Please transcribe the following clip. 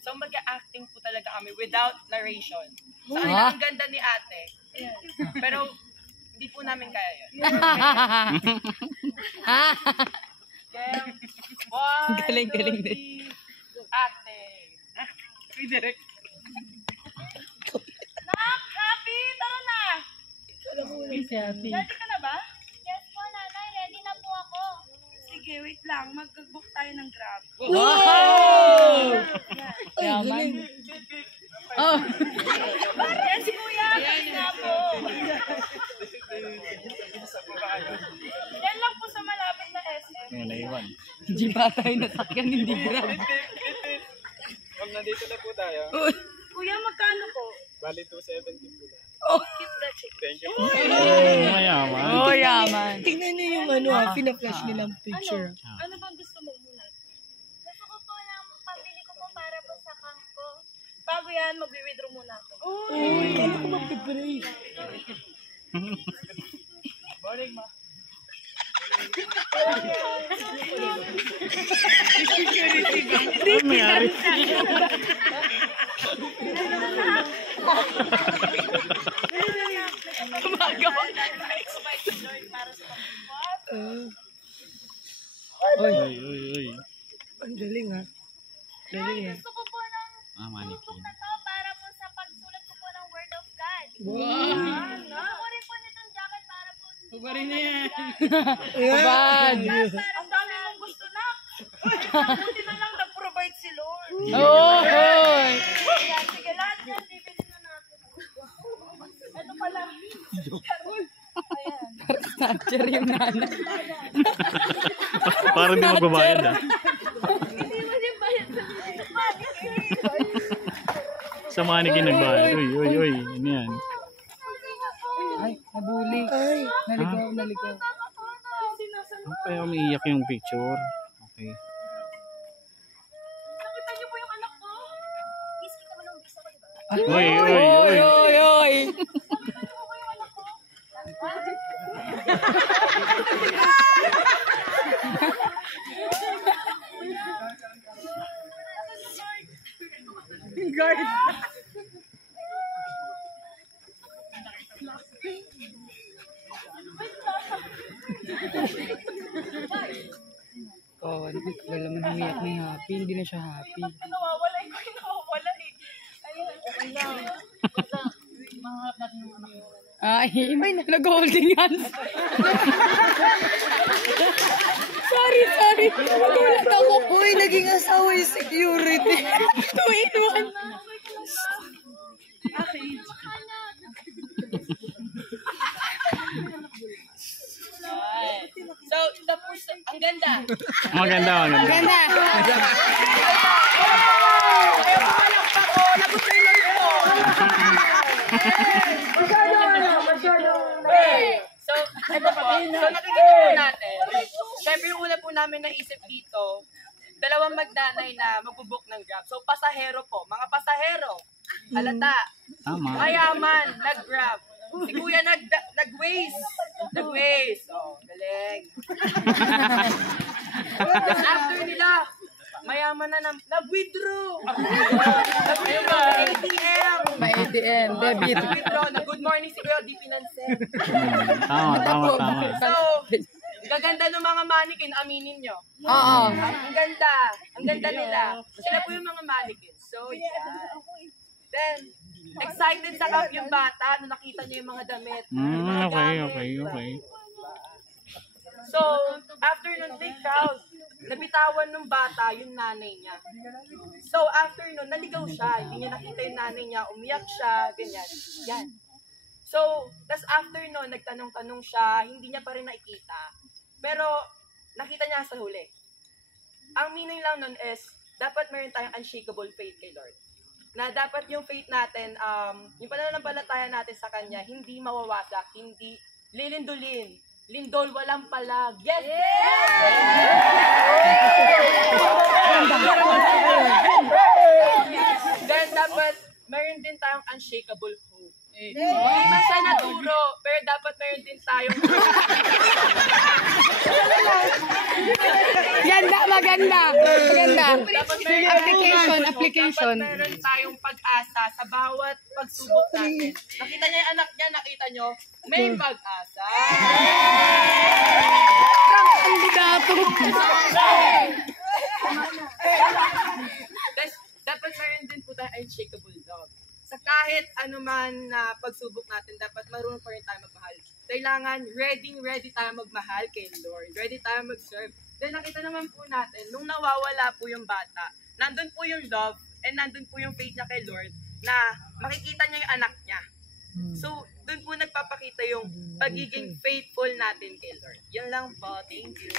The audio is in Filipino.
So mag-acting po talaga kami without narration. So ang ganda ni ate. Pero hindi po namin kaya yun. Galing din. Acting. Direct. Happy! Tara na! Ready ka na ba? Yes po, nanay. Ready na po ako. Sige, wait lang. Mag-book tayo ng Grab. Wow! Yaman. Oh. Yan si Kuya. Ready na po. Yan lang po sa malapit na SM. Naiwan. Hindi ba tayo nasakyan, hindi Grab. Ma'am, nandito na po tayo. Kuya, magkano po? Bali 270 po na. Keep the chick. Thank you po. Mayaman. Oh, yaman. Tingnan niyo yung pina-flash nilang picture. Ano bang gusto mo muna? Gusto ko po ng pambili ko po para po sa camp ko. Bago yan, mag-withdraw muna ako. Kailan ko mag-pray? Morning, ma. Ano mayari? Uy. Ang galing ha. Galing ha. Gusto ko po ng Mannequin. book na to para po sa pagsulat ko po ng Word of God. Gusto ko rin po nitong jacket para po. Bari na yan. Ayan. Ang dami mong gusto na. Buti na lang nag-provide si Lord. Oh! Ayan, sige, lahat yan, bibili na natin. Ito pala. Ayan. Snatcher yung nanay. Parang di magbabayad ah. Hindi mo din bayad Sa mannequin nagbayad. Uy. Ano yan? Ay, nabuli. Ay. Naligaw. Ano pa yung umiiyak yung picture? Okay. Nakita niyo po yung anak ko? Whisky ka mo ng gusto ko, diba? Uy. Nakita niyo po yung anak ko? Guard. Oh, wala naman humiyak ni Happy. Hindi na siya happy. Nawawala eh. Ayun. Ay, nag-holding hands. sorry. Nagulat ako. Uy, naging asawa yung security. 2 in 1. So, tapos, ang ganda. Maganda. Ganda. Ayaw ko malakpa ko. Nagustuhan lang ko. So, ito po. So, nakikita po natin. Siyempre, yung una po namin naisip dito, dalawang magnanay na magbubook ng Grab. So, pasahero po. Mga pasahero. Halata. Tama. Mayaman. Nag-Grab. Si Kuya nag-waste. Nag-waste. Oh, galing. Just after nila, mayaman na nag-withdraw. ATM. May ATM. Debit. Nag-withdraw. Good morning si Kuya, di pinansin. Tama. So, gaganda ng mga mannequin, aminin nyo. Oo. Ang ganda. Ang ganda nila. Sila po yung mga mannequin. So, yeah. Then, excited sa camp yung bata nung nakita niya yung mga damit. Okay. So, after nun, take out. Nabitawan ng bata yung nanay niya. So, after nun, naligaw siya. Hindi niya nakita yung nanay niya. Umiyak siya, ganyan. Yan. So, tas after nun, nagtanong-tanong siya. Hindi niya pa rin nakikita. Pero, nakita niya sa huli. Ang meaning lang nun is, dapat meron tayong unshakable faith kay Lord. Na dapat yung faith natin, yung pananampalataya natin sa Kanya, hindi mawawasak, hindi lilindulin. Lindol, walang palag. Yes! Then, dapat meron din tayong unshakable hope. Hindi man siya naturo, pero dapat meron din tayong Maganda. Application. Dapat meron tayong pag-asa sa bawat pagsubok natin. Nakita niya yung anak niya, nakita niyo, may pag-asa. Kandidato. Guys, dapat meron din po tayo unshakable love. Sa kahit anuman na pagsubok natin, dapat marunong pa rin tayo magmahal. Kailangan ready tayo magmahal kay Lord. Ready tayo mag-serve. Then nakita naman po natin, nung nawawala po yung bata, nandun po yung love and nandun po yung faith niya kay Lord na makikita niya yung anak niya. So, dun po nagpapakita yung pagiging faithful natin kay Lord. Yun lang po. Thank you.